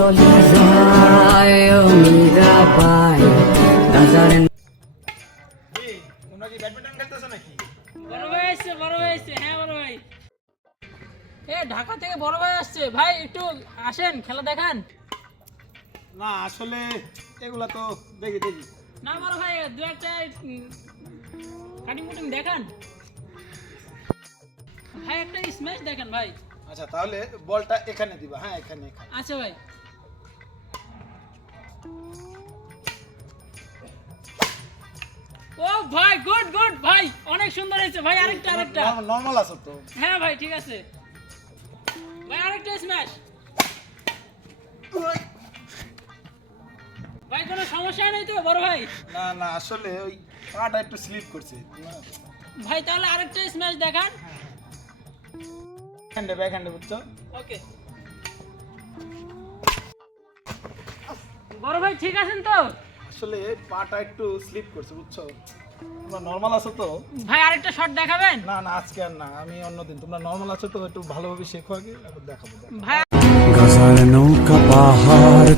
তলে যায় মীরা পায় রাজার। তোমরা কি ব্যাডমিন্টন খেলতেছো নাকি? বড় ভাই আসছে, বড় ভাই আসছে। হ্যাঁ বড় ভাই, ঢাকা থেকে বড় ভাই আসছে। ভাই একটু আসেন, খেলা দেখান। না আসলে এগুলা তো দেখি দেখি। না বড় ভাই, দু একটা কাটিং কুটিং দেখান। ভাই একটা স্ম্যাশ দেখেন ভাই। আচ্ছা তাহলে বলটা এখানে দিবা। হ্যাঁ এখানে এখানে। আচ্ছা ভাই। ও ভাই, গুড গুড ভাই, অনেক সুন্দর হয়েছে ভাই। আরেকটা আরেকটা। নরমাল আছে তো। হ্যাঁ ভাই ঠিক আছে ভাই, আরেকটা স্ম্যাশ। ভাই কোনো সমস্যা নেই তো বড় ভাই? না না আসলে ওই পাটা একটু স্লিপ করছে। ভাই তাহলে আরেকটা স্ম্যাশ দেখান। হ্যান্ডে ব্যাক হ্যান্ডে বুঝছো? ওকে বড় ভাই, ঠিক আছেন তো? আসলে পাটা একটু স্লিপ করছে বুঝছো? তোমরা নরমাল আছো তো? ভাই আরেকটা শট দেখাবেন? না না আজকে আর না, আমি অন্যদিন। তোমরা নরমাল আছো তো, একটু ভালোভাবে শেখো আগে, তারপর দেখাবো। ভাই গজার নৌকা পাহাড়